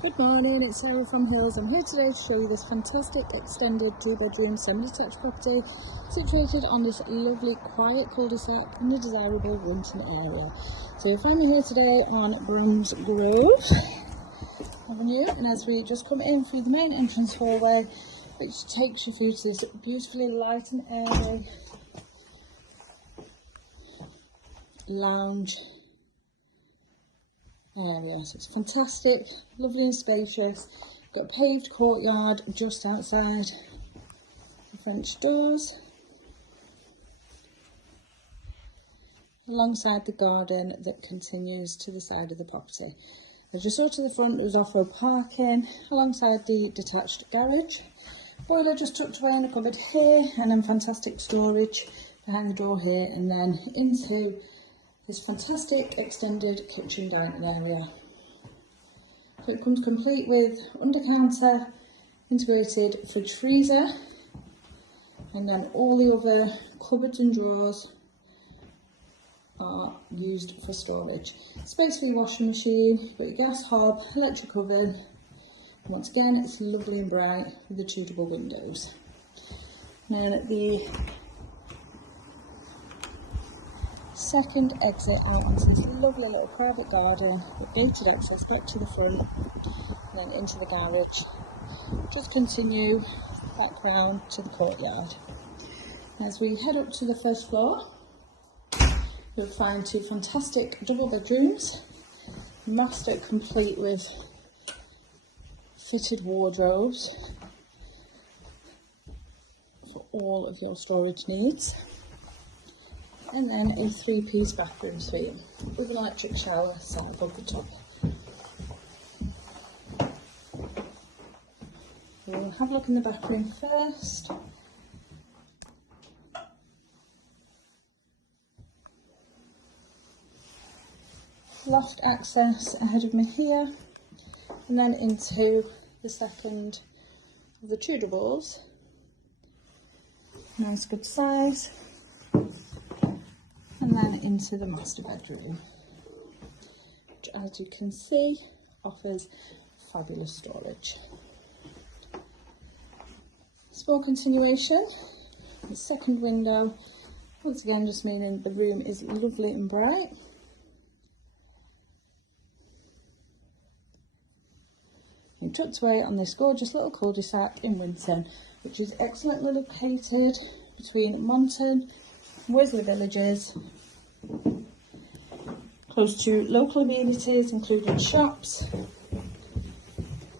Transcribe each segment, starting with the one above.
Good morning, it's Sarah from Hills. I'm here today to show you this fantastic extended 2-bedroom semi-detached property situated on this lovely quiet cul-de-sac in the desirable Winton area. So you'll find me here today on Bromsgrove Avenue, and as we just come in through the main entrance hallway, which takes you through to this beautifully light and airy lounge area. So it's fantastic, lovely and spacious. Got a paved courtyard just outside the French doors, alongside the garden that continues to the side of the property. As you saw to the front, there's off-road parking alongside the detached garage. Boiler just tucked away in a cupboard here, and then fantastic storage behind the door here, and then into this fantastic extended kitchen dining area. So it comes complete with under counter integrated fridge freezer, and then all the other cupboards and drawers are used for storage. Space for your washing machine, you've got your gas hob, electric oven, and once again it's lovely and bright with the tunable windows. And then at the second exit out onto this lovely little private garden with gated access back to the front and then into the garage. Just continue back round to the courtyard. As we head up to the first floor, you'll find two fantastic double bedrooms, master complete with fitted wardrobes for all of your storage needs. And then a 3-piece bathroom suite with an electric shower set above the top. We'll have a look in the bathroom first. Loft access ahead of me here, and then into the second of the two doubles. Nice good size. And then into the master bedroom, which, as you can see, offers fabulous storage. Small continuation, the second window, once again just meaning the room is lovely and bright. And tucked away on this gorgeous little cul-de-sac in Winton, which is excellently located between Winton and Worsley villages, close to local amenities including shops,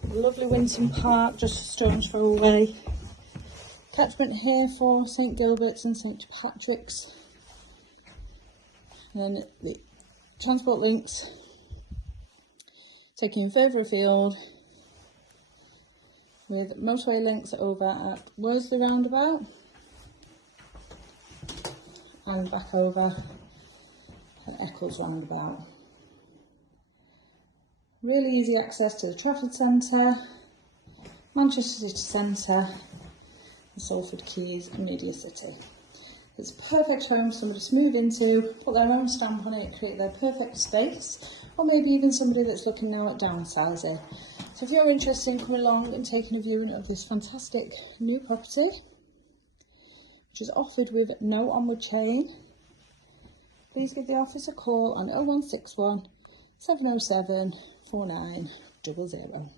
lovely Winton Park just a stone's throw away, catchment here for St Gilbert's and St Patrick's, and then the transport links taking you further afield with motorway links over at Worsley roundabout and back over at Eccles roundabout. Really easy access to the Trafford Centre, Manchester City Centre, and Salford Quays and Media City. It's a perfect home for somebody to move into, put their own stamp on it, create their perfect space, or maybe even somebody that's looking now at downsizing. So if you're interested in coming along and taking a viewing of this fantastic new property, which is offered with no onward chain, please give the office a call on 0161 707 4900.